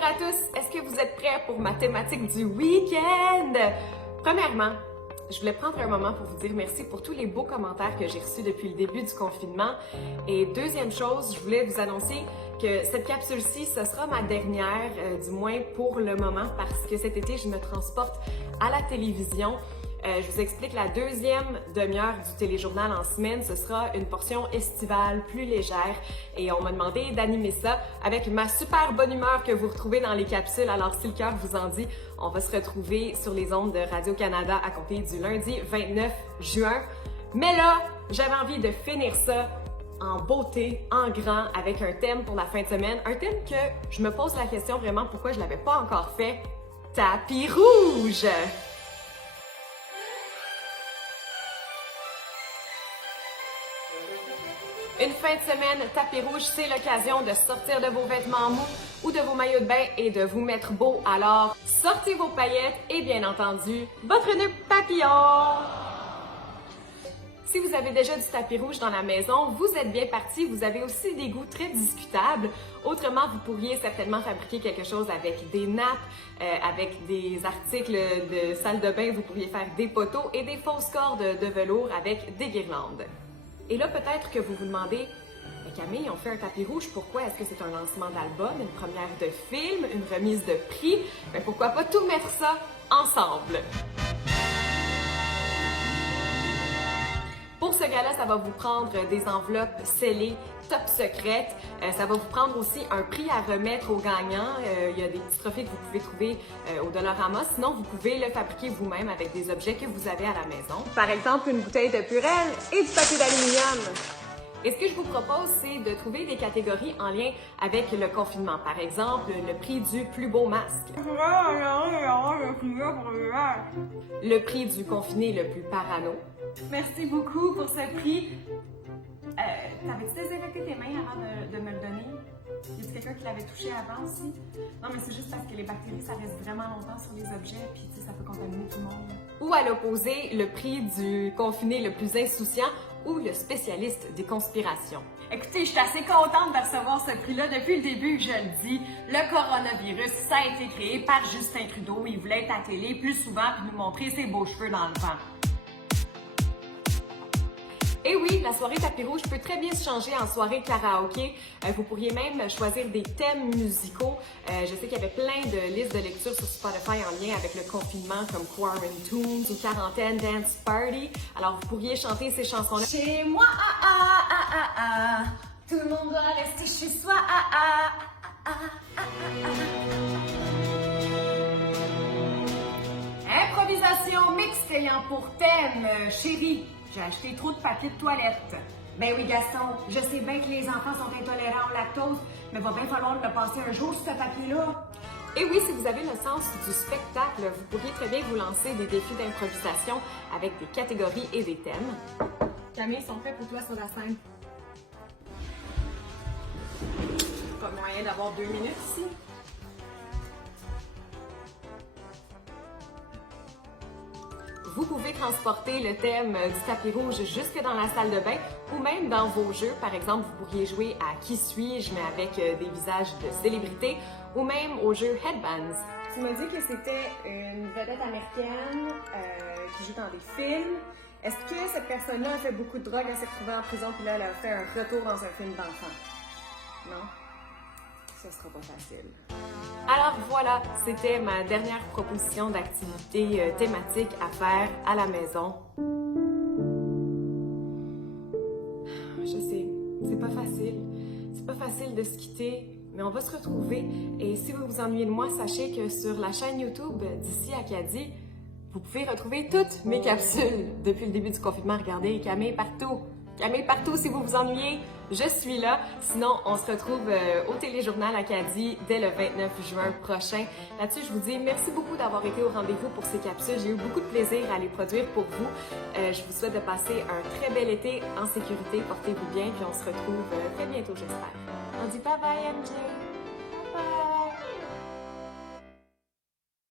Bonjour à tous! Est-ce que vous êtes prêts pour ma thématique du week-end? Premièrement, je voulais prendre un moment pour vous dire merci pour tous les beaux commentaires que j'ai reçus depuis le début du confinement. Et deuxième chose, je voulais vous annoncer que cette capsule-ci, ce sera ma dernière, du moins pour le moment, parce que cet été, je me transporte à la télévision. Je vous explique la deuxième demi-heure du téléjournal en semaine. Ce sera une portion estivale, plus légère. Et on m'a demandé d'animer ça avec ma super bonne humeur que vous retrouvez dans les capsules. Alors, si le cœur vous en dit, on va se retrouver sur les ondes de Radio-Canada à compter du lundi 29 juin. Mais là, j'avais envie de finir ça en beauté, en grand, avec un thème pour la fin de semaine. Un thème que je me pose la question vraiment pourquoi je l'avais pas encore fait. Tapis rouge! Une fin de semaine tapis rouge, c'est l'occasion de sortir de vos vêtements mous ou de vos maillots de bain et de vous mettre beau. Alors, sortez vos paillettes et bien entendu, votre nœud papillon! Si vous avez déjà du tapis rouge dans la maison, vous êtes bien parti. Vous avez aussi des goûts très discutables. Autrement, vous pourriez certainement fabriquer quelque chose avec des nappes, avec des articles de salle de bain. Vous pourriez faire des poteaux et des fausses cordes de velours avec des guirlandes. Et là, peut-être que vous vous demandez, mais Camille, on fait un tapis rouge, pourquoi? Est-ce que c'est un lancement d'album, une première de film, une remise de prix? Mais pourquoi pas tout mettre ça ensemble? Pour ce gala, ça va vous prendre des enveloppes scellées, top secrètes. Ça va vous prendre aussi un prix à remettre aux gagnants. Il y a des petits trophées que vous pouvez trouver au Dollarama. Sinon, vous pouvez le fabriquer vous-même avec des objets que vous avez à la maison. Par exemple, une bouteille de Purell et du papier d'aluminium. Et ce que je vous propose, c'est de trouver des catégories en lien avec le confinement. Par exemple, le prix du plus beau masque. Le prix du confiné le plus parano. Merci beaucoup pour ce prix. T'avais-tu désinfecté tes mains avant de me le donner? Y a-t-il quelqu'un qui l'avait touché avant aussi? Non, mais c'est juste parce que les bactéries, ça reste vraiment longtemps sur les objets, puis tu sais, ça peut contaminer tout le monde. Ou à l'opposé, le prix du confiné le plus insouciant ou le spécialiste des conspirations. Écoutez, je suis assez contente de recevoir ce prix-là depuis le début, je le dis. Le coronavirus, ça a été créé par Justin Trudeau. Il voulait être à la télé plus souvent puis nous montrer ses beaux cheveux dans le vent. Et oui, la soirée tapis rouge peut très bien se changer en soirée karaoké. Vous pourriez même choisir des thèmes musicaux. Je sais qu'il y avait plein de listes de lecture sur Spotify en lien avec le confinement, comme Quarantine ou Quarantaine Dance Party. Alors, vous pourriez chanter ces chansons-là. Chez moi, tout le monde doit rester chez soi, Improvisation mixte ayant pour thème, chérie. J'ai acheté trop de papier de toilette. Ben oui, Gaston, je sais bien que les enfants sont intolérants au lactose, mais va bien falloir le passer un jour, ce papier-là. Et oui, si vous avez le sens du spectacle, vous pourriez très bien vous lancer des défis d'improvisation avec des catégories et des thèmes. Camille, ils sont faits pour toi sur la scène. Pas moyen d'avoir 2 minutes ici. Vous pouvez transporter le thème du tapis rouge jusque dans la salle de bain ou même dans vos jeux. Par exemple, vous pourriez jouer à Qui suis-je, mais avec des visages de célébrités ou même au jeu Headbands. Tu m'as dit que c'était une vedette américaine qui joue dans des films. Est-ce que cette personne-là a fait beaucoup de drogue, elle s'est retrouvée en prison puis là, elle a fait un retour dans un film d'enfant? Non? Ce sera pas facile. Alors voilà, c'était ma dernière proposition d'activité thématique à faire à la maison. Je sais, c'est pas facile. C'est pas facile de se quitter, mais on va se retrouver. Et si vous vous ennuyez de moi, sachez que sur la chaîne YouTube d'ici Acadie, vous pouvez retrouver toutes mes capsules depuis le début du confinement. Regardez, Camille partout. Camille partout, si vous vous ennuyez, je suis là. Sinon, on se retrouve au Téléjournal Acadie dès le 29 juin prochain. Là-dessus, je vous dis merci beaucoup d'avoir été au rendez-vous pour ces capsules. J'ai eu beaucoup de plaisir à les produire pour vous. Je vous souhaite de passer un très bel été en sécurité. Portez-vous bien, puis on se retrouve très bientôt, j'espère. On dit bye bye, MJ. Bye bye.